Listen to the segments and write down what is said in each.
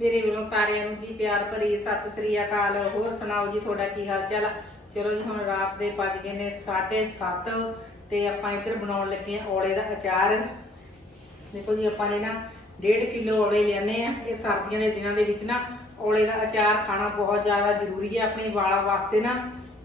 ਮੇਰੇ ਵੱਲੋਂ ਸਾਰਿਆਂ ਨੂੰ ਜੀ ਪਿਆਰ ਭਰੀ ਸਤਿ ਸ੍ਰੀ ਅਕਾਲ। ਹੋਰ ਸੁਣਾਓ ਜੀ, ਤੁਹਾਡਾ ਕੀ ਹਾਲ ਚਾਲ ਚਲੋ ਜੀ, ਹੁਣ ਰਾਤ ਦੇ ਵੱਜ ਗਏ ਨੇ 7:30 ਤੇ ਆਪਾਂ ਇੱਧਰ ਬਣਾਉਣ ਲੱਗੇ ਆ ਔਲੇ ਦਾ ਅਚਾਰ। ਦੇਖੋ ਜੀ, ਆਪਾਂ ਨੇ ਨਾ 1.5 ਕਿਲੋ ਔਲੇ ਲੈਣੇ ਆ ਇਹ ਸਰਦੀਆਂ ਦੇ ਦਿਨਾਂ ਦੇ ਵਿੱਚ ਨਾ ਔਲੇ ਦਾ ਅਚਾਰ ਖਾਣਾ ਬਹੁਤ ਜ਼ਿਆਦਾ ਜ਼ਰੂਰੀ ਹੈ ਆਪਣੇ ਵਾਲਾਂ ਵਾਸਤੇ ਨਾ।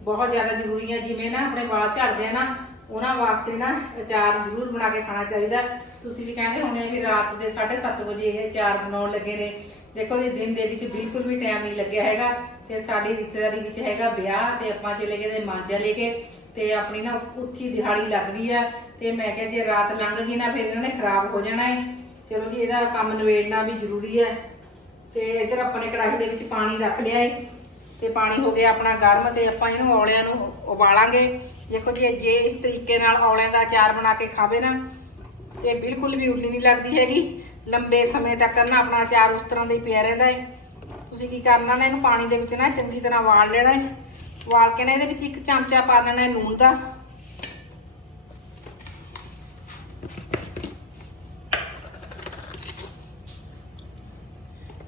ਬਹੁਤ ਜ਼ਿਆਦਾ ਜ਼ਰੂਰੀ ਹੈ। ਜਿਵੇਂ ਨਾ ਆਪਣੇ ਵਾਲ ਝੜਦੇ ਆ ਨਾ, ਉਹਨਾਂ ਵਾਸਤੇ ਨਾ ਅਚਾਰ ਜ਼ਰੂਰ ਬਣਾ ਕੇ ਖਾਣਾ ਚਾਹੀਦਾ। ਤੁਸੀਂ ਵੀ ਕਹਿੰਦੇ ਹੋਣੇ ਵੀ ਰਾਤ ਦੇ 7:30 ਵਜੇ ਇਹ ਅਚਾਰ ਬਣਾਉਣ ਲੱਗੇ ਨੇ। ਦੇਖੋ ਜੀ, ਦਿਨ ਦੇ ਵਿੱਚ ਬਿਲਕੁਲ ਵੀ ਟਾਈਮ ਨਹੀਂ ਲੱਗਿਆ ਹੈਗਾ ਤੇ ਸਾਡੀ ਰਿਸ਼ਤੇਦਾਰੀ ਵਿੱਚ ਹੈਗਾ ਵਿਆਹ ਤੇ ਆਪਾਂ ਚਲੇ ਗਏ ਤੇ ਮਾਂਜਾ ਲੈ ਕੇ ਤੇ ਆਪਣੀ ਨਾ ਉੱਥੀ ਦਿਹਾੜੀ ਲੱਗ ਗਈ ਆ ਤੇ ਮੈਂ ਕਿਹਾ ਜੇ ਰਾਤ ਲੰਘ ਗਈ ਨਾ ਫਿਰ ਇਹਨਾਂ ਨੇ ਖਰਾਬ ਹੋ ਜਾਣਾ ਹੈ ਚਲੋ ਜੀ, ਇਹਦਾ ਕੰਮ ਨਿਬੇੜਨਾ ਵੀ ਜ਼ਰੂਰੀ ਹੈ ਤੇ ਇੱਧਰ ਆਪਣੇ ਕੜਾਹੀ ਦੇ ਵਿੱਚ ਪਾਣੀ ਰੱਖ ਲਿਆ ਹੈ ਤੇ ਪਾਣੀ ਹੋ ਗਿਆ ਆਪਣਾ ਗਰਮ ਤੇ ਆਪਾਂ ਇਹਨੂੰ ਔਲਿਆਂ ਨੂੰ ਉਬਾਲਾਂਗੇ। ਦੇਖੋ ਜੀ, ਜੇ ਇਸ ਤਰੀਕੇ ਨਾਲ ਔਲਿਆਂ ਦਾ ਅਚਾਰ ਬਣਾ ਕੇ ਖਾਵੇ ਨਾ, ਤੇ ਬਿਲਕੁਲ ਵੀ ਉਰਲੀ ਨਹੀਂ ਲੱਗਦੀ ਹੈਗੀ। ਲੰਬੇ ਸਮੇਂ ਤੱਕ ਨਾ ਆਪਣਾ ਅਚਾਰ ਉਸ ਤਰ੍ਹਾਂ ਦਾ ਹੀ ਪਿਆ ਰਹਿੰਦਾ ਹੈ। ਤੁਸੀਂ ਕੀ ਕਰਨਾ ਨਾ, ਇਹਨੂੰ ਪਾਣੀ ਦੇ ਵਿੱਚ ਨਾ ਚੰਗੀ ਤਰ੍ਹਾਂ ਵਾਲ ਲੈਣਾ ਹੈ। ਵਾਲ ਕੇ ਨਾ ਇਹਦੇ ਵਿੱਚ ਇੱਕ ਚਮਚਾ ਪਾ ਦੇਣਾ ਹੈ ਨੂਣ ਦਾ।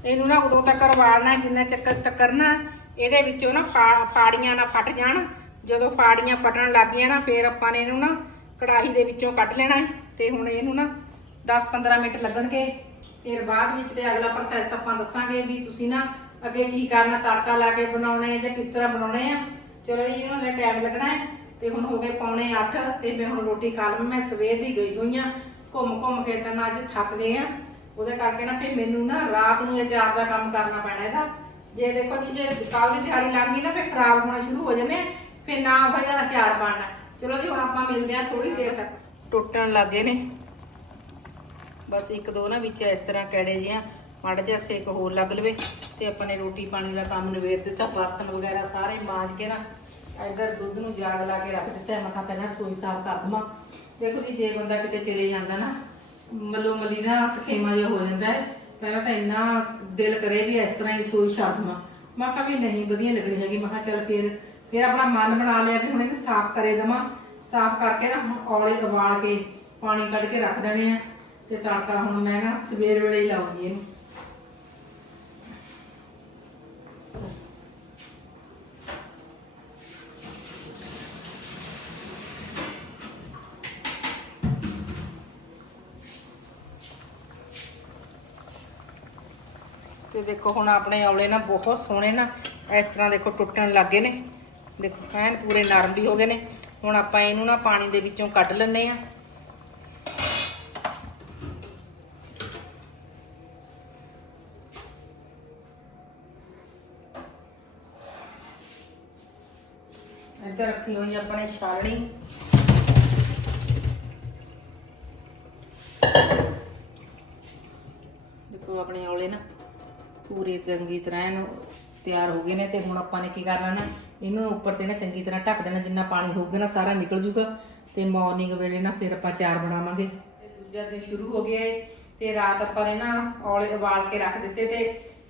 ਇਹਨੂੰ ਨਾ ਉਦੋਂ ਤੱਕ ਵਾਲਣਾ ਜਿੰਨਾ ਚੱਕਰ ਤੱਕਰ ਨਾ, ਇਹਦੇ ਵਿੱਚੋਂ ਨਾ ਫਾ- ਫਾੜੀਆਂ ਨਾ ਫਟ ਜਾਣ। ਜਦੋਂ ਫਾੜੀਆਂ ਫਟਣ ਲੱਗ ਗਈਆਂ ਨਾ, ਫੇਰ ਆਪਾਂ ਨੇ ਇਹਨੂੰ ਨਾ ਕੜਾਹੀ ਦੇ ਵਿੱਚੋਂ ਕੱਢ ਲੈਣਾ ਹੈ। ਤੇ ਹੁਣ ਇਹਨੂੰ ਨਾ 10-15 ਮਿੰਟ ਲੱਗਣਗੇ ਫਿਰ ਬਾਅਦ ਵਿੱਚ ਤੇ ਅਗਲਾ ਪ੍ਰੋਸੈਸ ਆਪਾਂ ਦੱਸਾਂਗੇ ਵੀ ਤੁਸੀਂ ਨਾ ਅੱਗੇ ਕੀ ਕਰਨਾ ਤੜਕਾ ਲਾ ਕੇ ਬਣਾਉਣੇ ਜਾਂ ਕਿਸ ਤਰ੍ਹਾਂ ਬਣਾਉਣੇ ਆ। ਚਲੋ ਜੀ ਇਹਨੂੰ ਟਾਈਮ ਲੱਗਣਾ ਹੈ ਤੇ ਹੁਣ ਹੋ ਗਏ ਪੌਣੇ 8 ਤੇ ਮੈਂ ਹੁਣ ਰੋਟੀ ਖਾ ਲਵਾਂ ਮੈਂ ਸਵੇਰ ਦੀ ਗਈ ਹੋਈ ਆ ਘੁੰਮ ਘੁੰਮ ਕੇ ਤਾਂ ਅੱਜ ਥੱਕ ਗਏ ਆ ਉਹਦੇ ਕਰਕੇ ਨਾ ਫਿਰ ਮੈਨੂੰ ਨਾ ਰਾਤ ਨੂੰ ਇਹ ਚਾਰ ਦਾ ਕੰਮ ਕਰਨਾ ਪੈਣਾ ਇਹਦਾ। ਜੇ ਦੇਖੋ ਜੀ ਜੇ ਕੱਲ ਦੀ ਦਿਹਾੜੀ ਲੰਘ ਗਈ ਨਾ ਫਿਰ ਖਰਾਬ ਹੋਣਾ ਸ਼ੁਰੂ ਹੋ ਜਾਣੇ ਆ, ਫਿਰ ਨਾ ਹੋਇਆ ਅਚਾਰ ਬਣਨਾ। ਚਲੋ ਜੀ ਹੁਣ ਆਪਾਂ ਮਿਲਦੇ ਆ ਥੋੜੀ ਦੇਰ ਤੱਕ। ਟੁੱਟਣ ਲੱਗੇ ਨੇ। ਬਸ ਇੱਕ ਦੋ ਨਾ ਵਿੱਚ ਇਸ ਤਰ੍ਹਾਂ ਕੜੇ ਜਿਹਾ ਮੜ ਜਿਹਾ ਸੇਕ ਹੋਰ ਲੱਗ ਲਵੇ ਤੇ ਆਪਾਂ ਨੇ ਰੋਟੀ ਪਾਣੀ ਦਾ ਕੰਮ ਨਿਬੇੜ ਦਿੱਤਾ, ਬਰਤਨ ਵਗੈਰਾ ਸਾਰੇ ਮਾਂਜ ਕੇ ਨਾ ਇੱਧਰ ਦੁੱਧ ਨੂੰ ਜਾਗ ਲਾ ਕੇ ਰੱਖ ਦਿੱਤਾ ਮੈਂ ਕਿਹਾ ਪਹਿਲਾਂ ਰਸੋਈ ਸਾਫ਼ ਕਰ ਦਵਾਂ। ਦੇਖੋ ਜੀ, ਜੇ ਬੰਦਾ ਕਿਤੇ ਚਲੇ ਜਾਂਦਾ ਨਾ, ਮੱਲੋ ਮੱਲੀ ਨਾ ਤਖੇਮਾ ਜਿਹਾ ਹੋ ਜਾਂਦਾ ਹੈ, ਪਹਿਲਾਂ ਤਾਂ ਇੰਨਾ ਦਿਲ ਕਰੇ ਵੀ ਇਸ ਤਰ੍ਹਾਂ ਹੀ ਰਸੋਈ ਛੱਡ ਦਵਾਂ। ਮੈਂ ਕਿਹਾ ਵੀ ਨਹੀਂ, ਵਧੀਆ ਲੱਗਣੀ ਹੈਗੀ, ਮੈਂ ਕਿਹਾ ਚੱਲ ਫਿਰ ਫਿਰ ਆਪਣਾ ਮਨ ਬਣਾ ਲਿਆ ਵੀ ਹੁਣ ਇਹਨੂੰ ਸਾਫ਼ ਕਰੇ ਦਵਾਂ। ਸਾਫ਼ ਕਰਕੇ ਨਾ ਹੁਣ ਔਲੇ ਉਬਾਲ ਕੇ ਪਾਣੀ ਕੱਢ ਕੇ ਰੱਖ ਦੇਣੇ ਆ। ਤੇ ਤੜਕਾ ਹੁਣ ਮੈਂ ਨਾ ਸਵੇਰ ਵੇਲੇ ਹੀ ਲਾਉਂਗੀ ਇਹਨੂੰ। ਤੇ ਦੇਖੋ ਹੁਣ ਆਪਣੇ ਔਲੇ ਨਾ ਬਹੁਤ ਸੋਹਣੇ ਨਾ ਇਸ ਤਰ੍ਹਾਂ ਦੇਖੋ ਟੁੱਟਣ ਲੱਗੇ ਨੇ। ਦੇਖੋ ਐਨ ਪੂਰੇ ਨਰਮ ਵੀ ਹੋ ਗਏ ਨੇ। ਹੁਣ ਆਪਾਂ ਇਹਨੂੰ ਨਾ ਪਾਣੀ ਦੇ ਵਿੱਚੋਂ ਕੱਢ ਲੈਣੇ ਆ ਇੱਧਰ ਰੱਖੀ ਹੋਈ ਆਪਣੇ ਛਾਲਣੀ। ਦੇਖੋ ਆਪਣੇ ਔਲੇ ਨਾ ਪੂਰੇ ਚੰਗੀ ਤਰ੍ਹਾਂ ਇਹਨੂੰ ਤਿਆਰ ਹੋ ਗਏ ਨੇ ਤੇ ਹੁਣ ਆਪਾਂ ਨੇ ਕੀ ਕਰਨਾ ਨਾ, ਇਹਨੂੰ ਉੱਪਰ ਤੇ ਨਾ ਚੰਗੀ ਤਰ੍ਹਾਂ ਢੱਕ ਦੇਣਾ, ਜਿੰਨਾ ਪਾਣੀ ਹੋਊਗਾ ਨਾ ਸਾਰਾ ਨਿਕਲ ਜੂਗਾ ਤੇ ਮਾਰਨਿੰਗ ਵੇਲੇ ਨਾ ਫਿਰ ਆਪਾਂ ਚਾਰ ਬਣਾਵਾਂਗੇ। ਦੂਜਾ ਦਿਨ ਸ਼ੁਰੂ ਹੋ ਗਿਆ ਤੇ ਰਾਤ ਆਪਾਂ ਨੇ ਨਾ ਔਲੇ ਉਬਾਲ ਕੇ ਰੱਖ ਦਿੱਤੇ ਤੇ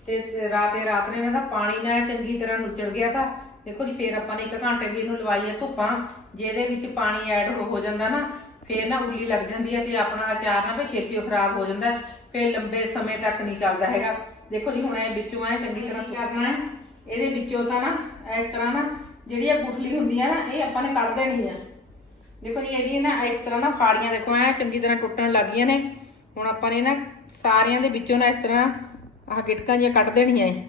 ਤੇ ਰਾਤੇ ਰਾਤ ਨੇ ਨਾ ਪਾਣੀ ਨਾ ਚੰਗੀ ਤਰ੍ਹਾਂ ਨੁੱਚੜ ਗਿਆ ਤਾਂ ਦੇਖੋ ਜੀ, ਫਿਰ ਆਪਾਂ ਨੇ 1 ਘੰਟੇ ਦੀ ਇਹਨੂੰ ਲਵਾਈ ਹੈ ਧੁੱਪਾਂ, ਜਿਹਦੇ ਵਿੱਚ ਪਾਣੀ ਐਡ ਹੋ ਹੋ ਜਾਂਦਾ ਨਾ, ਫਿਰ ਨਾ ਉੱਲੀ ਲੱਗ ਜਾਂਦੀ ਹੈ ਤੇ ਆਪਣਾ ਅਚਾਰ ਨਾ ਫਿਰ ਛੇਤੀ ਖਰਾਬ ਹੋ ਜਾਂਦਾ ਹੈ। ਫਿਰ ਲੰਬੇ ਸਮੇਂ ਤੱਕ ਨਹੀਂ ਚੱਲਦਾ ਹੈਗਾ। ਦੇਖੋ ਜੀ, ਹੁਣ ਇਹ ਵਿੱਚੋਂ ਐ ਚੰਗੀ ਤਰ੍ਹਾਂ ਸੁਕਾਉਣਾ ਇਹਦੇ ਵਿੱਚੋਂ ਤਾਂ ਨਾ, ਇਸ ਤਰ੍ਹਾਂ ਨਾ ਜਿਹੜੀ ਇਹ ਗੁਠਲੀ ਹੁੰਦੀ ਹੈ ਨਾ, ਇਹ ਆਪਾਂ ਨੇ ਕੱਢ ਦੇਣੀ ਆ। ਦੇਖੋ ਜੀ ਇਹਦੀ ਨਾ ਇਸ ਤਰ੍ਹਾਂ ਨਾ ਫਾੜੀਆਂ, ਦੇਖੋ ਐ ਚੰਗੀ ਤਰ੍ਹਾਂ ਟੁੱਟਣ ਲੱਗ ਗਈਆਂ ਨੇ। ਹੁਣ ਆਪਾਂ ਨੇ ਨਾ ਸਾਰਿਆਂ ਦੇ ਵਿੱਚੋਂ ਨਾ ਇਸ ਤਰ੍ਹਾਂ ਆਹ ਗਿਟਕਾਂ ਜਿਹੀਆਂ ਕੱਢ ਦੇਣੀਆਂ ਏ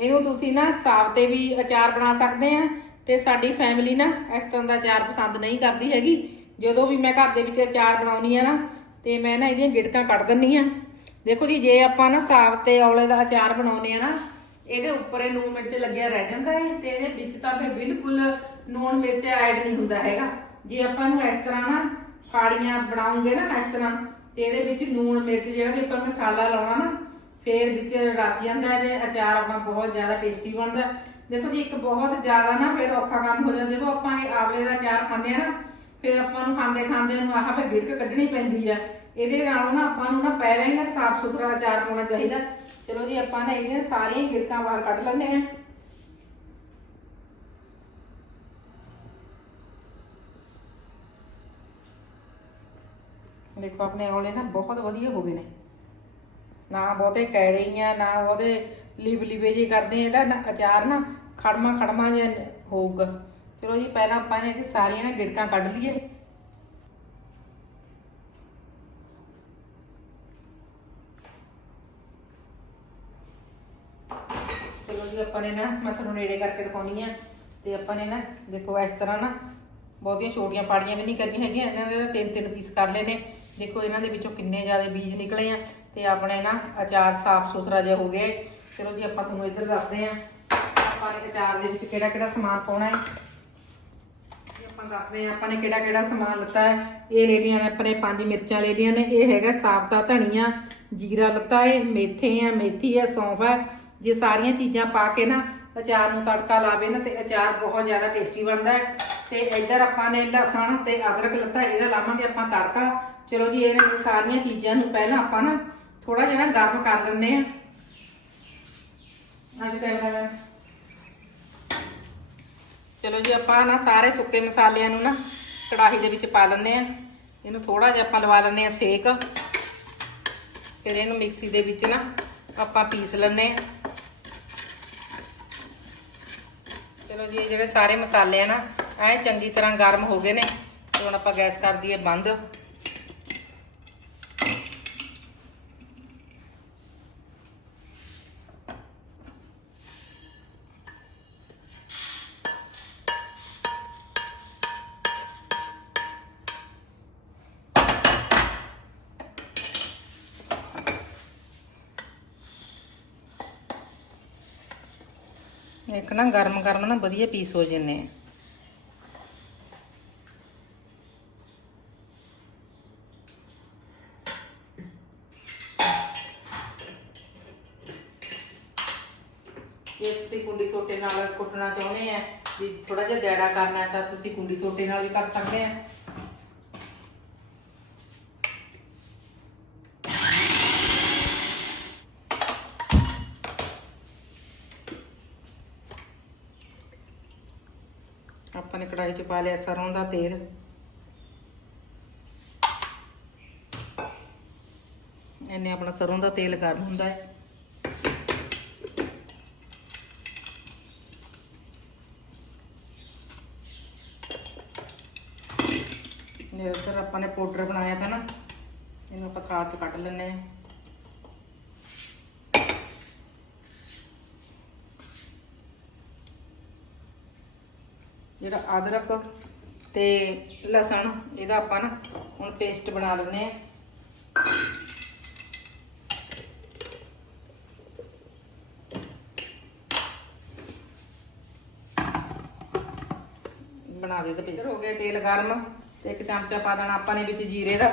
ਇਹਨੂੰ ਤੁਸੀਂ ਨਾ ਸਾਬ ਤੇ ਵੀ ਅਚਾਰ ਬਣਾ ਸਕਦੇ ਆ ਤੇ ਸਾਡੀ ਫੈਮਿਲੀ ਨਾ ਇਸ ਤਰ੍ਹਾਂ ਦਾ ਅਚਾਰ ਪਸੰਦ ਨਹੀਂ ਕਰਦੀ ਹੈਗੀ। ਜਦੋਂ ਵੀ ਮੈਂ ਘਰ ਦੇ ਵਿੱਚ ਅਚਾਰ ਬਣਾਉਣੀ ਆ ਨਾ, ਤੇ ਮੈਂ ਨਾ ਇਹਦੀਆਂ ਗਿੜਕਾਂ ਕੱਢ ਦਿੰਨੀ ਆ। ਦੇਖੋ ਜੀ, ਜੇ ਆਪਾਂ ਨਾ ਸਾਬ ਤੇ ਔਲੇ ਦਾ ਅਚਾਰ ਬਣਾਉਨੇ ਆ ਨਾ, ਇਹਦੇ ਉੱਪਰ ਇਹ ਲੂਣ ਮਿਰਚ ਲੱਗਿਆ ਰਹਿ ਜਾਂਦਾ ਹੈ ਤੇ ਇਹਦੇ ਵਿੱਚ ਤਾਂ ਫਿਰ ਬਿਲਕੁਲ ਲੂਣ ਮਿਰਚ ਐਡ ਨਹੀਂ ਹੁੰਦਾ ਹੈਗਾ। ਜੇ ਆਪਾਂ ਨੂੰ ਇਸ ਤਰ੍ਹਾਂ ਨਾ ਫਾੜੀਆਂ ਬਣਾਉਂਗੇ ਨਾ ਇਸ ਤਰ੍ਹਾਂ, ਤੇ ਇਹਦੇ ਵਿੱਚ ਲੂਣ ਮਿਰਚ ਜਿਹੜਾ ਵੀ ਆਪਾਂ ਮਸਾਲਾ ਲਾਉਣਾ ਨਾ ਫੇਰ ਵਿੱਚ ਰਚ ਜਾਂਦਾ ਇਹਦੇ ਅਚਾਰ ਆਪਣਾ ਬਹੁਤ ਜ਼ਿਆਦਾ ਟੇਸਟੀ ਬਣਦਾ ਦੇਖੋ ਜੀ, ਇੱਕ ਬਹੁਤ ਜ਼ਿਆਦਾ ਨਾ ਫਿਰ ਔਖਾ ਕੰਮ ਹੋ ਜਾਂਦਾ। ਜਦੋਂ ਆਪਾਂ ਇਹ ਆਵਲੇ ਦਾ ਅਚਾਰ ਖਾਂਦੇ ਆ ਨਾ, ਫਿਰ ਆਪਾਂ ਨੂੰ ਖਾਂਦੇ ਖਾਂਦੇ ਨੂੰ ਆਹ ਫਿਰ ਗਿੜਕ ਕੱਢਣੀ ਪੈਂਦੀ ਆ। ਇਹਦੇ ਨਾਲੋਂ ਨਾ ਆਪਾਂ ਨੂੰ ਨਾ ਪਹਿਲਾਂ ਹੀ ਨਾ ਸਾਫ਼ ਸੁਥਰਾ ਅਚਾਰ ਪਾਉਣਾ ਚਾਹੀਦਾ। ਚਲੋ ਜੀ, ਆਪਾਂ ਨਾ ਇਹਦੀਆਂ ਸਾਰੀਆਂ ਗਿੜਕਾਂ ਬਾਹਰ ਕੱਢ ਲੈਂਦੇ ਆ ਦੇਖੋ, ਆਪਣੇ ਔਲੇ ਨਾ ਬਹੁਤ ਵਧੀਆ ਹੋ ਗਏ ਨੇ। ਨਾ ਬਹੁਤੇ ਕੈੜੇ ਆ, ਨਾ ਉਹਦੇ ਲਿਬ ਲਿਬੇ ਜੇ ਕਰਦੇ ਆ, ਇਹਦਾ ਨਾ ਅਚਾਰ ਨਾ ਖੜਮਾ ਖੜਮਾ ਜਿਹਾ ਹੋਊਗਾ। ਚਲੋ ਜੀ, ਪਹਿਲਾਂ ਆਪਾਂ ਨੇ ਇਹਦੀ ਸਾਰੀਆਂ ਨਾ ਗਿੜਕਾਂ ਕੱਢ ਲਈਏ। ਚਲੋ ਜੀ, ਆਪਾਂ ਨੇ ਨਾ ਮੈਂ ਤੁਹਾਨੂੰ ਨੇੜੇ ਕਰਕੇ ਦਿਖਾਉਣੀ ਆ। ਤੇ ਆਪਾਂ ਨੇ ਨਾ ਦੇਖੋ, ਇਸ ਤਰ੍ਹਾਂ ਨਾ ਬਹੁਤੀਆਂ ਛੋਟੀਆਂ ਪਾੜੀਆਂ ਵੀ ਨਹੀਂ ਕਰਨੀਆਂ ਹੈਗੀਆਂ, ਇਹਨਾਂ ਦੇ ਤਿੰਨ ਤਿੰਨ ਪੀਸ ਕਰ ਲਏ ਦੇਖੋ, ਇਹਨਾਂ ਦੇ ਵਿੱਚੋਂ ਕਿੰਨੇ ਜ਼ਿਆਦਾ ਬੀਜ ਨਿਕਲੇ ਆ। ਤੇ ਆਪਣੇ ਨਾ ਅਚਾਰ ਸਾਫ਼ ਸੁਥਰਾ ਜਿਹਾ ਹੋ ਗਿਆ ਚਲੋ ਜੀ, ਆਪਾਂ ਤੁਹਾਨੂੰ ਇੱਧਰ ਦੱਸਦੇ ਆ ਆਪਾਂ ਨੇ ਅਚਾਰ ਦੇ ਵਿੱਚ ਕਿਹੜਾ ਕਿਹੜਾ ਸਮਾਨ ਪਾਉਣਾ ਹੈ। ਆਪਾਂ ਦੱਸਦੇ ਆ ਆਪਾਂ ਨੇ ਕਿਹੜਾ ਕਿਹੜਾ ਸਮਾਨ ਲੱਤਾ ਹੈ। ਇਹ ਲੈ ਲਈਆਂ ਨੇ ਆਪਣੇ ਪੰਜ ਮਿਰਚਾਂ ਲੈ ਲਈਆਂ ਨੇ। ਇਹ ਹੈਗਾ ਸਾਬਤਾ, ਧਨੀਆ, ਜੀਰਾ ਲੱਤਾ ਹੈ। ਮੇਥੇ ਆ ਮੇਥੀ ਹੈ, ਸੌਂਫ ਹੈ। ਜੇ ਸਾਰੀਆਂ ਚੀਜ਼ਾਂ ਪਾ ਕੇ ਨਾ ਅਚਾਰ ਨੂੰ ਤੜਕਾ ਲਾਵੇ ਨਾ ਤੇ ਅਚਾਰ ਬਹੁਤ ਜ਼ਿਆਦਾ ਟੇਸਟੀ ਬਣਦਾ ਹੈ। ਤੇ ਇੱਧਰ ਆਪਾਂ ਨੇ ਲਸਣ ਤੇ ਅਦਰਕ ਲੱਤਾ, ਇਹਦਾ ਲਾਵਾਂਗੇ ਆਪਾਂ ਤੜਕਾ। ਚਲੋ ਜੀ ਇਹ ਸਾਰੀਆਂ ਚੀਜ਼ਾਂ ਨੂੰ ਪਹਿਲਾਂ ਆਪਾਂ ਨਾ ਥੋੜਾ ਜਿਹਾ ਨਾ ਗਰਮ ਕਰ ਲੈਂਦੇ ਆ ਅੱਜ ਕੈਮਰਾ ਚਲੋ ਜੀ, ਆਪਾਂ ਨਾ ਸਾਰੇ ਸੁੱਕੇ ਮਸਾਲਿਆਂ ਨੂੰ ਨਾ ਕੜਾਹੀ ਦੇ ਵਿੱਚ ਪਾ ਲੈਂਦੇ ਆ ਇਹਨੂੰ ਥੋੜਾ ਜਿਹਾ ਆਪਾਂ ਲਵਾ ਲੈਂਦੇ ਆ ਸੇਕ। ਫਿਰ ਇਹਨੂੰ ਮਿਕਸੀ ਦੇ ਵਿੱਚ ਨਾ ਆਪਾਂ ਪੀਸ ਲੈਂਦੇ ਆ ਚਲੋ ਜੀ ਜਿਹੜੇ ਸਾਰੇ ਮਸਾਲੇ ਆ ਨਾ, ਐ ਚੰਗੀ ਤਰ੍ਹਾਂ ਗਰਮ ਹੋ ਗਏ ਨੇ। ਹੁਣ ਆਪਾਂ ਗੈਸ ਕਰ ਦਈਏ ਬੰਦ। ਇੱਕ ਨਾ ਗਰਮ ਗਰਮ ਨਾ ਵਧੀਆ ਪੀਸ ਹੋ ਜਾਂਦੇ ਆ। ਜੇ ਤੁਸੀਂ ਕੁੰਡੀ ਸੋਟੇ ਨਾਲ ਕੁੱਟਣਾ ਚਾਹੁੰਦੇ ਆ, ਵੀ ਥੋੜਾ ਜਿਹਾ ਡੈੜਾ ਕਰਨਾ ਤਾਂ ਤੁਸੀਂ ਕੁੰਡੀ ਸੋਟੇ ਨਾਲ ਵੀ ਕਰ ਸਕਦੇ ਆ ਆਪਾਂ ਨੇ ਕੜਾਈ 'ਚ ਪਾ ਲਿਆ ਸਰੋਂ ਦਾ ਤੇਲ। ਇਹਨੇ ਆਪਣਾ ਸਰੋਂ ਦਾ ਤੇਲ ਗਰਮ ਹੁੰਦਾ ਹੈ। ਇਹ ਉੱਧਰ ਆਪਾਂ ਨੇ ਪਾਊਡਰ ਬਣਾਇਆ ਤਾਂ ਨਾ, ਇਹਨੂੰ ਆਪਾਂ ਥਾਲ 'ਚ ਕੱਢ ਲੈਂਦੇ ਹਾਂ। ਜਿਹੜਾ ਅਦਰਕ ਤੇ ਲਸਣ, ਇਹਦਾ ਆਪਾਂ ਨਾ ਹੁਣ ਪੇਸਟ ਬਣਾ ਲੈਂਦੇ ਆ ਬਣਾ ਦੇ ਤੇ ਪੇਸਟ ਹੋ ਗਿਆ ਤੇਲ ਗਰਮ ਤੇ ਇੱਕ ਚਮਚਾ ਪਾ ਦੇਣਾ ਆਪਾਂ ਨੇ ਵਿੱਚ ਜੀਰੇ ਦਾ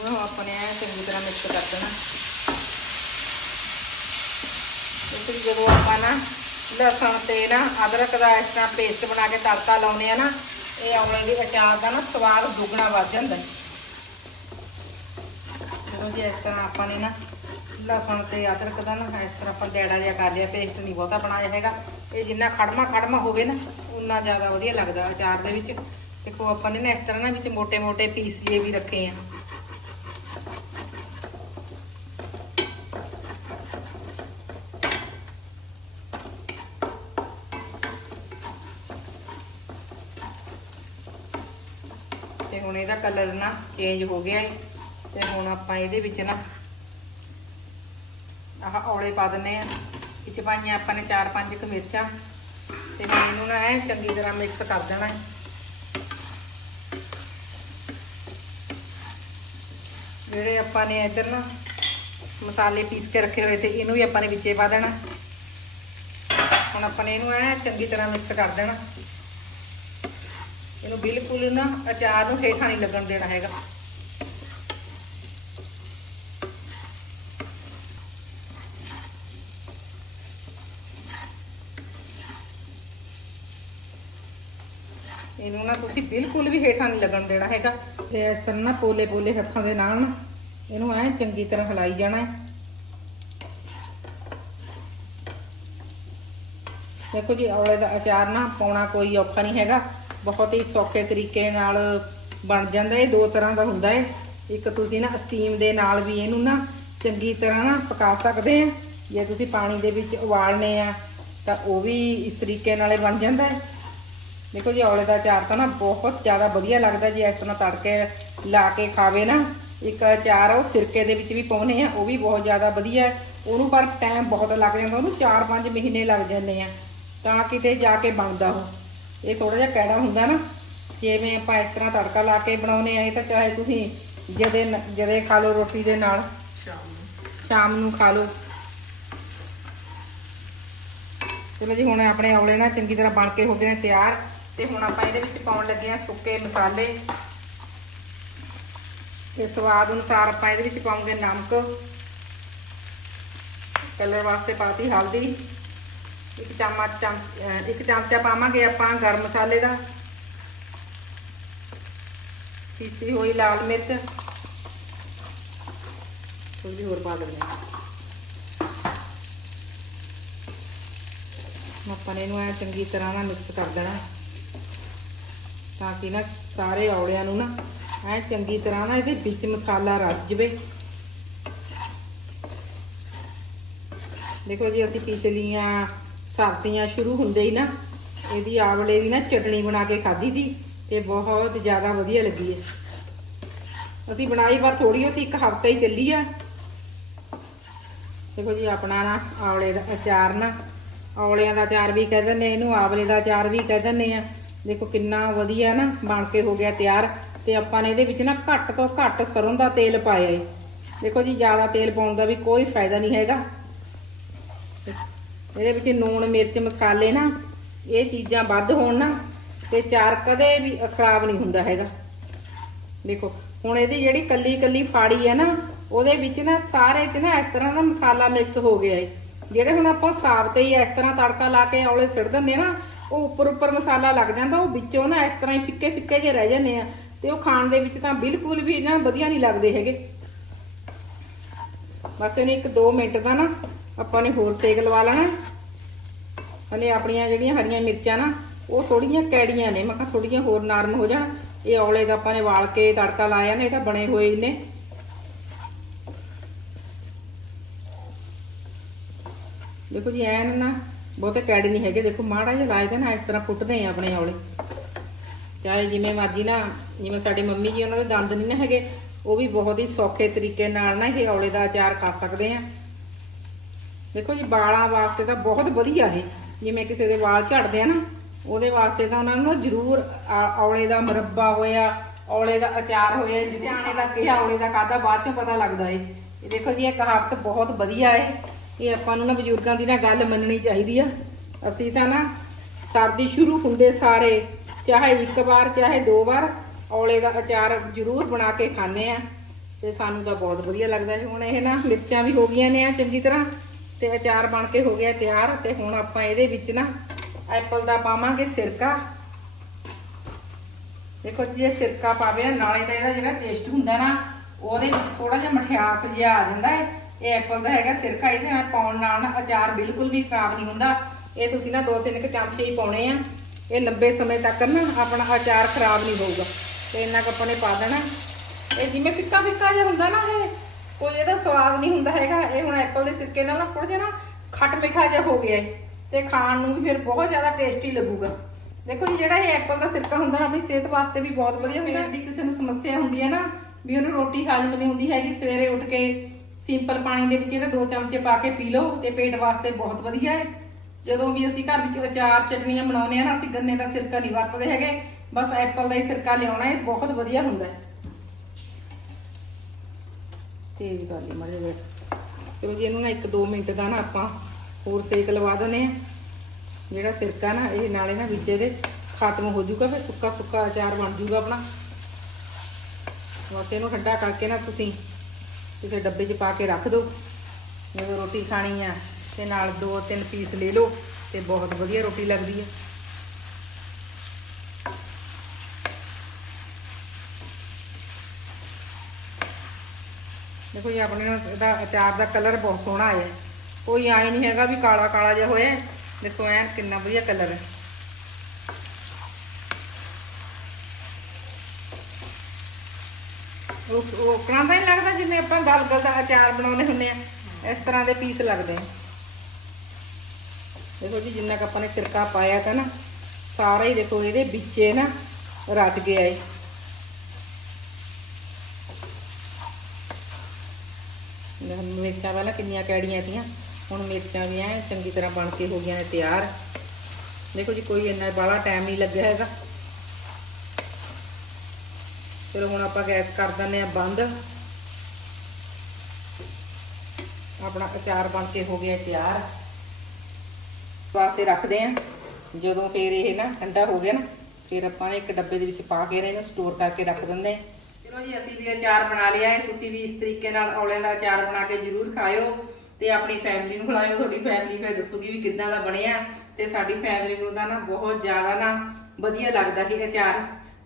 ਇਹਨੂੰ ਆਪਾਂ ਨੇ ਐਂ ਚੰਗੀ ਤਰ੍ਹਾਂ ਮਿਕਸ ਕਰ ਦੇਣਾ। ਕਿਉਂਕਿ ਜਦੋਂ ਆਪਾਂ ਨਾ ਲਸਣ ਤੇ ਨਾ ਅਦਰਕ ਦਾ ਇਸ ਤਰ੍ਹਾਂ ਪੇਸਟ ਬਣਾ ਕੇ ਤੜਕਾ ਲਾਉਨੇ ਆ ਨਾ, ਇਹ ਆਉਣੇ ਦੀ ਅਚਾਰ ਦਾ ਨਾ ਸਵਾਦ ਦੁੱਗਣਾ ਵੱਧ ਜਾਂਦਾ ਜਦੋਂ ਜੇ, ਇਸ ਤਰ੍ਹਾਂ ਆਪਾਂ ਨੇ ਨਾ ਲਸਣ ਤੇ ਅਦਰਕ ਦਾ ਨਾ ਇਸ ਤਰ੍ਹਾਂ ਆਪਾਂ ਪਰਦੇੜਾ ਜਿਹਾ ਕਰ ਲਿਆ ਪੇਸਟ ਨਹੀਂ ਬਹੁਤਾ ਬਣਾਇਆ ਹੈਗਾ। ਇਹ ਜਿੰਨਾ ਖੜਮਾ ਖੜਮਾ ਹੋਵੇ ਨਾ, ਉਨਾ ਜ਼ਿਆਦਾ ਵਧੀਆ ਲੱਗਦਾ ਅਚਾਰ ਦੇ ਵਿੱਚ। ਦੇਖੋ, ਆਪਾਂ ਨੇ ਨਾ ਇਸ ਤਰ੍ਹਾਂ ਨਾ ਵਿੱਚ ਮੋٹے ਮੋٹے ਪੀਸ ਜੇ ਵੀ ਰੱਖੇ ਆ। ਚੇਂਜ ਹੋ ਗਿਆ ਹੈ ਤੇ ਹੁਣ ਆਪਾਂ ਇਹਦੇ ਵਿੱਚ ਨਾ ਆਹ ਔਲੇ ਪਾ ਦਿੰਨੇ ਆ। ਵਿੱਚ ਪਾਈਆਂ ਆਪਾਂ ਨੇ 4-5 ਕੁ ਮਿਰਚਾਂ। ਤੇ ਹੁਣ ਇਹਨੂੰ ਨਾ ਐ ਚੰਗੀ ਤਰ੍ਹਾਂ ਮਿਕਸ ਕਰ ਦੇਣਾ ਹੈ ਜਿਹੜੇ ਆਪਾਂ ਨੇ ਇੱਧਰ ਨਾ ਮਸਾਲੇ ਪੀਸ ਕੇ ਰੱਖੇ ਹੋਏ ਤੇ ਇਹਨੂੰ ਵੀ ਆਪਾਂ ਨੇ ਵਿੱਚੇ ਪਾ ਦੇਣਾ। ਹੁਣ ਆਪਾਂ ਨੇ ਇਹਨੂੰ ਐ ਚੰਗੀ ਤਰ੍ਹਾਂ ਮਿਕਸ ਕਰ ਦੇਣਾ। ਇਹਨੂੰ ਬਿਲਕੁਲ ਨਾ ਅਚਾਰ ਨੂੰ ਹੇਠਾਂ ਨਹੀਂ ਲੱਗਣ ਦੇਣਾ ਹੈਗਾ। ਇਹਨੂੰ ਨਾ ਤੁਸੀਂ ਬਿਲਕੁਲ ਵੀ ਹੇਠਾਂ ਨਹੀਂ ਲੱਗਣ ਦੇਣਾ ਹੈਗਾ। ਤੇ ਇਸ ਤਰ੍ਹਾਂ ਨਾ ਪੋਲੇ ਪੋਲੇ ਹੱਥਾਂ ਦੇ ਨਾਲ ਨਾ ਇਹਨੂੰ ਐ ਚੰਗੀ ਤਰ੍ਹਾਂ ਹਿਲਾਈ ਜਾਣਾ ਦੇਖੋ ਜੀ, ਔਲੇ ਦਾ ਅਚਾਰ ਨਾ ਪਾਉਣਾ ਕੋਈ ਔਖਾ ਨਹੀਂ ਹੈਗਾ। ਬਹੁਤ ਹੀ ਸੌਖੇ ਤਰੀਕੇ ਨਾਲ ਬਣ ਜਾਂਦਾ ਇਹ ਦੋ ਤਰ੍ਹਾਂ ਦਾ ਹੁੰਦਾ ਹੈ। ਇੱਕ ਤੁਸੀਂ ਨਾ ਸਟੀਮ ਦੇ ਨਾਲ ਵੀ ਇਹਨੂੰ ਨਾ ਚੰਗੀ ਤਰ੍ਹਾਂ ਨਾ ਪਕਾ ਸਕਦੇ ਆ। ਜੇ ਤੁਸੀਂ ਪਾਣੀ ਦੇ ਵਿੱਚ ਉਬਾਲਨੇ ਆ, ਤਾਂ ਉਹ ਵੀ ਇਸ ਤਰੀਕੇ ਨਾਲੇ ਬਣ ਜਾਂਦਾ ਹੈ। ਦੇਖੋ ਜੀ ਔਲੇ ਦਾ ਅਚਾਰ ਤਾਂ ਨਾ ਬਹੁਤ ਜ਼ਿਆਦਾ ਵਧੀਆ ਲੱਗਦਾ ਜੀ ਇਸ ਤਰ੍ਹਾਂ ਤੜਕੇ ਲਾ ਕੇ ਖਾਵੇ ਨਾ। ਇੱਕ ਅਚਾਰ ਉਹ ਸਿਰਕੇ ਦੇ ਵਿੱਚ ਵੀ ਪਾਉਨੇ ਆ ਉਹ ਵੀ ਬਹੁਤ ਜ਼ਿਆਦਾ ਵਧੀਆ ਹੈ। ਉਹਨੂੰ ਪਰ ਟਾਈਮ ਬਹੁਤ ਲੱਗ ਜਾਂਦਾ ਉਹਨੂੰ 4-5 ਮਹੀਨੇ ਲੱਗ ਜਾਂਦੇ ਆ ਤਾਂ ਕਿਤੇ ਜਾ ਕੇ ਬਣਦਾ ਉਹ। ਇਹ ਥੋੜਾ ਜਿਹਾ ਕੈੜਾ ਹੁੰਦਾ ਨਾ ਜਿਵੇਂ ਆਪਾਂ ਇਸ ਤਰ੍ਹਾਂ ਤੜਕਾ ਲਾ ਕੇ ਬਣਾਉਨੇ ਆ ਇਹ ਤਾਂ ਚਾਹੇ ਤੁਸੀਂ ਜਦੇ ਜਦੇ ਖਾ ਲਓ ਰੋਟੀ ਦੇ ਨਾਲ। ਸ਼ਾਮ ਨੂੰ। ਖਾ ਲਓ। ਚਲੋ ਜੀ ਹੁਣ ਆਪਣੇ ਔਲੇ ਨਾ ਚੰਗੀ ਤਰ੍ਹਾਂ ਬਣ ਕੇ ਹੋ ਗਏ ਨੇ ਤਿਆਰ। ਤੇ ਹੁਣ ਆਪਾਂ ਇਹਦੇ ਵਿੱਚ ਪਾਉਣ ਲੱਗੇ ਆ ਸੁੱਕੇ ਮਸਾਲੇ। ਤੇ ਸਵਾਦ ਅਨੁਸਾਰ ਆਪਾਂ ਇਹਦੇ ਵਿੱਚ ਪਾਉਂਗੇ ਨਮਕ। ਕਲਰ ਵਾਸਤੇ ਪਾਤੀ ਹਲਦੀ। ਇੱਕ ਚਮਚ ਚਮ- ਇੱਕ ਚਮਚਾ ਪਾਵਾਂਗੇ ਆਪਾਂ ਗਰਮ ਮਸਾਲੇ ਦਾ। ਪੀਸੀ ਹੋਈ ਲਾਲ ਮਿਰਚ। ਥੋੜੀ ਹੋਰ ਪਾ ਦਿੰਦੇ ਆਪਾਂ ਇਹਨੂੰ ਐ ਚੰਗੀ ਤਰ੍ਹਾਂ ਨਾਲ ਮਿਕਸ ਕਰ ਦੇਣਾ। ਤਾਂ ਕਿ ਨਾ ਸਾਰੇ ਔਲਿਆਂ ਨੂੰ ਨਾ ਐ ਚੰਗੀ ਤਰ੍ਹਾਂ ਨਾ ਇਹਦੇ ਵਿੱਚ ਮਸਾਲਾ ਰਚ ਜਵੇ। ਦੇਖੋ ਜੀ, ਅਸੀਂ ਪਿਛਲੀਆਂ ਸਰਦੀਆਂ ਸ਼ੁਰੂ ਹੁੰਦੇ ਹੀ ਨਾ, ਇਹਦੀ ਆਵਲੇ ਦੀ ਨਾ ਚਟਣੀ ਬਣਾ ਕੇ ਖਾਧੀ ਸੀ ਤੇ ਬਹੁਤ ਜ਼ਿਆਦਾ ਵਧੀਆ ਲੱਗੀ ਹੈ ਅਸੀਂ ਬਣਾਈ ਪਰ ਥੋੜੀ ਹੋਤੀ ਇੱਕ ਹਫ਼ਤਾ ਹੀ ਚੱਲੀ ਆ। ਦੇਖੋ ਜੀ, ਆਪਣਾ ਨਾ ਆਵਲੇ ਦਾ ਅਚਾਰ ਨਾ ਆਵਲਿਆਂ ਦਾ ਅਚਾਰ ਵੀ ਕਹਿ ਦਿੰਦੇ ਇਹਨੂੰ ਆਵਲੇ ਦਾ ਅਚਾਰ ਵੀ ਕਹਿ ਦਿੰਦੇ ਆ। ਦੇਖੋ ਕਿੰਨਾ ਵਧੀਆ ਨਾ ਬਣ ਕੇ ਹੋ ਗਿਆ ਤਿਆਰ ਤੇ ਆਪਾਂ ਨੇ ਇਹਦੇ ਵਿੱਚ ਨਾ ਘੱਟ ਤੋਂ ਘੱਟ ਸਰੋਂ ਦਾ ਤੇਲ ਪਾਇਆ ਏ। ਦੇਖੋ ਜੀ, ਜ਼ਿਆਦਾ ਤੇਲ ਪਾਉਣ ਦਾ ਵੀ ਕੋਈ ਫਾਇਦਾ ਨਹੀਂ ਹੈਗਾ। ਇਹਦੇ ਵਿੱਚ ਨੂਣ, ਮਿਰਚ, ਮਸਾਲੇ ਨਾ, ਇਹ ਚੀਜ਼ਾਂ ਵੱਧ ਹੋਣ ਨਾ ਤੇ ਚਾਰ ਕਦੇ ਵੀ ਖਰਾਬ ਨਹੀਂ ਹੁੰਦਾ ਹੈਗਾ। ਦੇਖੋ, ਹੁਣ ਇਹਦੀ ਜਿਹੜੀ ਕੱਲੀ ਕੱਲੀ ਫਾੜੀ ਹੈ ਨਾ, ਉਹਦੇ ਵਿੱਚ ਨਾ ਸਾਰੇ ਚ ਨਾ ਇਸ ਤਰ੍ਹਾਂ ਦਾ ਮਸਾਲਾ ਮਿਕਸ ਹੋ ਗਿਆ ਏ। ਜਿਹੜੇ ਹੁਣ ਆਪਾਂ ਸਾਬਤ ਹੀ ਇਸ ਤਰ੍ਹਾਂ ਤੜਕਾ ਲਾ ਕੇ ਔਲੇ ਸਿੱਟ ਦਿੰਦੇ ਨਾ ਉਹ ਉੱਪਰ ਉੱਪਰ ਮਸਾਲਾ ਲੱਗ ਜਾਂਦਾ, ਉਹ ਵਿੱਚੋਂ ਨਾ ਇਸ ਤਰ੍ਹਾਂ ਹੀ ਫਿੱਕੇ ਫਿੱਕੇ ਜਿਹੇ ਰਹਿ ਜਾਂਦੇ ਆ ਤੇ ਉਹ ਖਾਣ ਦੇ ਵਿੱਚ ਤਾਂ ਬਿਲਕੁਲ ਵੀ ਨਾ ਵਧੀਆ ਨਹੀਂ ਲੱਗਦੇ ਹੈਗੇ। ਬਸ ਇਹਨੂੰ ਇੱਕ 2 ਮਿੰਟ ਦਾ ਨਾ ਆਪਾਂ ਨੇ ਹੋਰ ਸੇਕ ਲਵਾ ਲੈਣਾ। ਹਲੇ ਆਪਣੀਆਂ ਜਿਹੜੀਆਂ ਹਰੀਆਂ ਮਿਰਚਾਂ ਨਾ, ਉਹ ਥੋੜੀਆਂ ਕੈੜੀਆਂ ਨੇ, ਮੈਂ ਕਿਹਾ ਥੋੜੀਆਂ ਹੋਰ ਨਰਮ ਹੋ ਜਾਣ। ਇਹ ਔਲੇ ਦਾ ਆਪਾਂ ਨੇ ਵਾਲ ਕੇ ਤੜਕਾ ਲਾਇਆ ਨੇ, ਇਹ ਤਾਂ ਬਣੇ ਹੋਏ ਨੇ। ਦੇਖੋ ਜੀ, ਐਨ ਨਾ ਬਹੁਤੇ ਕੈੜੇ ਨਹੀਂ ਹੈਗੇ। ਦੇਖੋ, ਮਾੜਾ ਜਿਹਾ ਲਾਏ ਨਾ ਇਸ ਤਰ੍ਹਾਂ ਫੁੱਟਦੇ ਆ ਆਪਣੇ ਔਲੇ। ਚਾਹੇ ਜਿਵੇਂ ਮਰਜ਼ੀ ਨਾ, ਜਿਵੇਂ ਸਾਡੇ ਮੰਮੀ ਜੀ ਉਹਨਾਂ ਦੇ ਦੰਦ ਨਹੀਂ ਨਾ ਹੈਗੇ, ਉਹ ਵੀ ਬਹੁਤ ਹੀ ਸੌਖੇ ਤਰੀਕੇ ਨਾਲ ਨਾ ਇਹ ਔਲੇ ਦਾ ਅਚਾਰ ਖਾ ਸਕਦੇ ਆ। ਦੇਖੋ ਜੀ, ਵਾਲਾਂ ਵਾਸਤੇ ਤਾਂ ਬਹੁਤ ਵਧੀਆ ਇਹ। ਜਿਵੇਂ ਕਿਸੇ ਦੇ ਵਾਲ ਝੜਦੇ ਆ ਨਾ, ਉਹਦੇ ਵਾਸਤੇ ਤਾਂ ਉਹਨਾਂ ਨੂੰ ਨਾ ਜ਼ਰੂਰ ਆ- ਔਲੇ ਦਾ ਮੁਰੱਬਾ ਹੋਇਆ, ਔਲੇ ਦਾ ਅਚਾਰ ਹੋਇਆ ਜਿਹਦੇ ਆਣੇ ਦਾ ਕਿਹਾ ਔਲੇ ਦਾ ਕਾਦਾ ਬਾਅਦ ਚੋਂ ਪਤਾ ਲੱਗਦਾ ਏ। ਇਹ ਦੇਖੋ ਜੀ, ਇਹ ਕਹਾਵਤ ਬਹੁਤ ਵਧੀਆ ਏ। ਇਹ ਆਪਾਂ ਨੂੰ ਨਾ ਬਜ਼ੁਰਗਾਂ ਦੀ ਨਾ ਗੱਲ ਮੰਨਣੀ ਚਾਹੀਦੀ ਆ। ਅਸੀਂ ਤਾਂ ਨਾ ਸਰਦੀ ਸ਼ੁਰੂ ਹੁੰਦੇ ਸਾਰੇ, ਚਾਹੇ ਇੱਕ ਵਾਰ, ਚਾਹੇ ਦੋ ਵਾਰ, ਔਲੇ ਦਾ ਅਚਾਰ ਜ਼ਰੂਰ ਬਣਾ ਕੇ ਖਾਂਦੇ ਆ। ਤੇ ਸਾਨੂੰ ਤਾਂ ਬਹੁਤ ਵਧੀਆ ਲੱਗਦਾ ਹੈ ਹੁਣ ਇਹ ਨਾ ਮਿਰਚਾਂ ਵੀ ਹੋ ਗਈਆਂ ਨੇ ਆ ਚੰਗੀ ਤਰ੍ਹਾਂ, ਤੇ ਅਚਾਰ ਬਣ ਕੇ ਹੋ ਗਿਆ ਤਿਆਰ। ਤੇ ਹੁਣ ਆਪਾਂ ਇਹਦੇ ਵਿੱਚ ਨਾ ਐਪਲ ਦਾ ਪਾਵਾਂਗੇ ਸਿਰਕਾ। ਦੇਖੋ ਜੇ ਸਿਰਕਾ ਪਾਵੇ ਨਾਲੇ ਤਾਂ ਇਹਦਾ ਜਿਹੜਾ ਟੇਸਟ ਹੁੰਦਾ ਨਾ, ਉਹਦੇ ਵਿੱਚ ਥੋੜਾ ਜਿਹਾ ਮਠਿਆਸ ਜਿਹਾ ਆ ਜਾਂਦਾ ਹੈ। ਇਹ ਐਪਲ ਦਾ ਹੈਗਾ ਸਿਰਕਾ, ਇਹਦੇ ਨਾਲ ਪਾਉਣ ਨਾਲ ਨਾ ਅਚਾਰ ਬਿਲਕੁਲ ਵੀ ਖਰਾਬ ਨਹੀਂ ਹੁੰਦਾ। ਇਹ ਤੁਸੀਂ ਨਾ ਦੋ ਤਿੰਨ ਕੁ ਚਮਚੇ ਹੀ ਪਾਉਣੇ ਆ। ਇਹ ਲੰਬੇ ਸਮੇਂ ਤੱਕ ਨਾ ਆਪਣਾ ਅਚਾਰ ਖਰਾਬ ਨਹੀਂ ਹੋਊਗਾ। ਤੇ ਇੰਨਾ ਕੁ ਆਪਾਂ ਪਾ ਦੇਣਾ। ਇਹ ਜਿਵੇਂ ਫਿੱਕਾ ਫਿੱਕਾ ਜਿਹਾ ਹੁੰਦਾ ਨਾ ਇਹ, ਕੋਈ ਇਹਦਾ ਸਵਾਦ ਨਹੀਂ ਹੁੰਦਾ ਹੈਗਾ। ਇਹ ਹੁਣ ਐਪਲ ਦੇ ਸਿਰਕੇ ਨਾਲ ਨਾ ਥੋੜਾ ਜਿਹਾ ਨਾ ਖੱਟ ਮਿੱਠਾ ਜਿਹਾ ਹੋ ਗਿਆ ਇਹ ਤੇ ਖਾਣ ਨੂੰ ਵੀ ਫਿਰ ਬਹੁਤ ਜ਼ਿਆਦਾ ਟੇਸਟੀ ਲੱਗੂਗਾ। ਦੇਖੋ ਜੀ, ਜਿਹੜਾ ਇਹ ਐਪਲ ਦਾ ਸਿਰਕਾ ਹੁੰਦਾ ਨਾ, ਆਪਣੀ ਸਿਹਤ ਵਾਸਤੇ ਵੀ ਬਹੁਤ ਵਧੀਆ ਹੁੰਦਾ। ਦੀ ਕਿਸੇ ਨੂੰ ਸਮੱਸਿਆ ਹੁੰਦੀ ਹੈ ਨਾ, ਵੀ ਉਹਨੂੰ ਰੋਟੀ ਹਾਜ਼ਮ ਨਹੀਂ ਹੁੰਦੀ ਹੈਗੀ, ਸਵੇਰੇ ਉੱਠ ਕੇ ਸਿੰਪਲ ਪਾਣੀ ਦੇ ਵਿੱਚ ਇਹਦੇ ਦੋ ਚਮਚੇ ਪਾ ਕੇ ਪੀ ਲਓ ਤੇ ਪੇਟ ਵਾਸਤੇ ਬਹੁਤ ਵਧੀਆ ਹੈ। ਜਦੋਂ ਵੀ ਅਸੀਂ ਘਰ ਵਿੱਚ ਅਚਾਰ ਚਟਨੀਆਂ ਬਣਾਉਂਦੇ ਆ ਨਾ, ਅਸੀਂ ਗੰਨੇ ਦਾ ਸਿਰਕਾ ਨਹੀਂ ਵਰਤਦੇ ਹੈਗੇ। ਬਸ ਐਪਲ ਦਾ ਹੀ ਸਿਰਕਾ ਲਿਆਉਣਾ ਹੈ, ਬਹੁਤ ਵਧੀਆ ਹੁੰਦਾ ਹੈ। ਤੇਜ਼ ਕਰ ਲਈ ਮਾੜੇ ਬਸ ਚਲੋ ਇਹਨੂੰ ਨਾ 1-2 ਮਿੰਟ ਦਾ ਨਾ ਆਪਾਂ ਹੋਰ ਸੇਕ ਲਵਾ ਦਨੇ ਆ ਜਿਹੜਾ ਸਿਰਕਾ ਨਾ, ਇਹ ਨਾਲੇ ਨਾ ਵਿੱਚ ਇਹਦੇ ਖਤਮ ਹੋ ਜਾਊਗਾ, ਫਿਰ ਸੁੱਕਾ ਸੁੱਕਾ ਅਚਾਰ ਬਣ ਜਾਊਗਾ ਆਪਣਾ। ਬਸ ਇਹਨੂੰ ਠੰਡਾ ਕਰਕੇ ਨਾ ਤੁਸੀਂ ਕਿਸੇ ਡੱਬੇ 'ਚ ਪਾ ਕੇ ਰੱਖ ਦਿਓ। ਜਦੋਂ ਰੋਟੀ ਖਾਣੀ ਆ, ਤੇ ਨਾਲ ਦੋ ਤਿੰਨ ਪੀਸ ਲੈ ਲਓ, ਤੇ ਬਹੁਤ ਵਧੀਆ ਰੋਟੀ ਲੱਗਦੀ ਹੈ ਦੇਖੋ ਜੀ, ਆਪਣੇ ਨੂੰ ਇਹਦਾ ਅਚਾਰ ਦਾ ਕਲਰ ਬਹੁਤ ਸੋਹਣਾ ਆਇਆ। ਹੈ। ਕੋਈ ਆਈ ਨਹੀਂ ਹੈਗਾ ਵੀ ਕਾਲਾ ਕਾਲਾ ਜਿਹਾ ਹੋਇਆ। ਦੇਖੋ, ਐਨ ਕਿੰਨਾ ਵਧੀਆ ਕਲਰ ਹੈ। ਉਹ ਉਹ ਤਾਂ ਹੀ ਲੱਗਦਾ ਜਿਵੇਂ ਆਪਾਂ ਗਲ ਗਲ ਦਾ ਅਚਾਰ ਬਣਾਉਂਦੇ ਹੁੰਦੇ ਆ। ਇਸ ਤਰ੍ਹਾਂ ਦੇ ਪੀਸ ਲੱਗਦੇ ਆ। ਦੇਖੋ ਜੀ, ਜਿੰਨਾ ਕੁ ਆਪਾਂ ਨੇ ਸਿਰਕਾ ਪਾਇਆ ਤਾਂ ਨਾ, ਸਾਰਾ ਹੀ ਦੇਖੋ ਇਹਦੇ ਵਿੱਚੇ ਨਾ ਰਚ ਗਿਆ ਏ। ਹੁਣ ਮਿਰਚਾਂ ਵਾਲਾ ਕਿੰਨੀਆਂ ਕੈੜੀਆਂ ਤੀਆਂ। ਹੁਣ ਮਿਰਚਾਂ ਵੀ ਐ ਚੰਗੀ ਤਰ੍ਹਾਂ ਬਣ ਕੇ ਹੋ ਗਈਆਂ ਨੇ ਤਿਆਰ। ਦੇਖੋ ਜੀ, ਕੋਈ ਇੰਨਾ ਬਾਹਲਾ ਟਾਈਮ ਨਹੀਂ ਲੱਗਿਆ ਹੈਗਾ। ਚਲੋ ਹੁਣ ਆਪਾਂ ਗੈਸ ਕਰ ਦਿੰਦੇ ਆ ਬੰਦ। ਆਪਣਾ ਅਚਾਰ ਬਣ ਕੇ ਹੋ ਗਿਆ ਤਿਆਰ। ਵਾਸਤੇ ਰੱਖਦੇ ਆ ਜਦੋਂ ਫੇਰ ਇਹ ਨਾ ਠੰਡਾ ਹੋ ਗਿਆ ਨਾ, ਫਿਰ ਆਪਾਂ ਇੱਕ ਡੱਬੇ ਦੇ ਵਿੱਚ ਪਾ ਕੇ ਇਹਨੂੰ ਸਟੋਰ ਕਰਕੇ ਰੱਖ ਦਿੰਦੇ ਆ ਚਲੋ ਜੀ, ਅਸੀਂ ਵੀ ਅਚਾਰ ਬਣਾ ਲਿਆ ਹੈ। ਤੁਸੀਂ ਵੀ ਇਸ ਤਰੀਕੇ ਨਾਲ ਔਲਿਆਂ ਦਾ ਅਚਾਰ ਬਣਾ ਕੇ ਜ਼ਰੂਰ ਖਾਇਓ ਤੇ ਆਪਣੀ ਫੈਮਿਲੀ ਨੂੰ ਖਿਲਾਇਓ ਤੁਹਾਡੀ ਫੈਮਿਲੀ ਫਿਰ ਦੱਸੂਗੀ ਵੀ ਕਿੱਦਾਂ ਦਾ ਬਣਿਆ ਤੇ ਸਾਡੀ ਫੈਮਿਲੀ ਨੂੰ ਤਾਂ ਨਾ ਬਹੁਤ ਜ਼ਿਆਦਾ ਨਾ ਵਧੀਆ ਲੱਗਦਾ ਕਿ ਅਚਾਰ।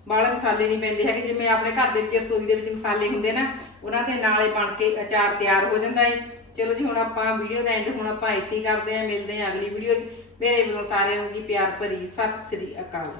ਬਾਹਲੇ ਮਸਾਲੇ ਨਹੀਂ ਪੈਂਦੇ ਹੈਗੇ। ਜਿਵੇਂ ਆਪਣੇ ਘਰ ਦੇ ਵਿੱਚ ਰਸੋਈ ਦੇ ਵਿੱਚ ਮਸਾਲੇ ਹੁੰਦੇ ਨਾ, ਉਹਨਾਂ ਦੇ ਨਾਲੇ ਬਣ ਕੇ ਅਚਾਰ ਤਿਆਰ ਹੋ ਜਾਂਦਾ ਹੈ ਚਲੋ ਜੀ, ਹੁਣ ਆਪਾਂ ਵੀਡੀਓ ਦਾ ਐਂਡ ਹੁਣ ਆਪਾਂ ਇੱਥੇ ਹੀ ਕਰਦੇ ਹਾਂ, ਮਿਲਦੇ ਹਾਂ ਅਗਲੀ ਵੀਡੀਓ 'ਚ। ਮੇਰੇ ਵੱਲੋਂ ਸਾਰਿਆਂ ਨੂੰ ਜੀ ਪਿਆਰ ਭਰੀ ਸਤਿ ਸ੍ਰੀ ਅਕਾਲ।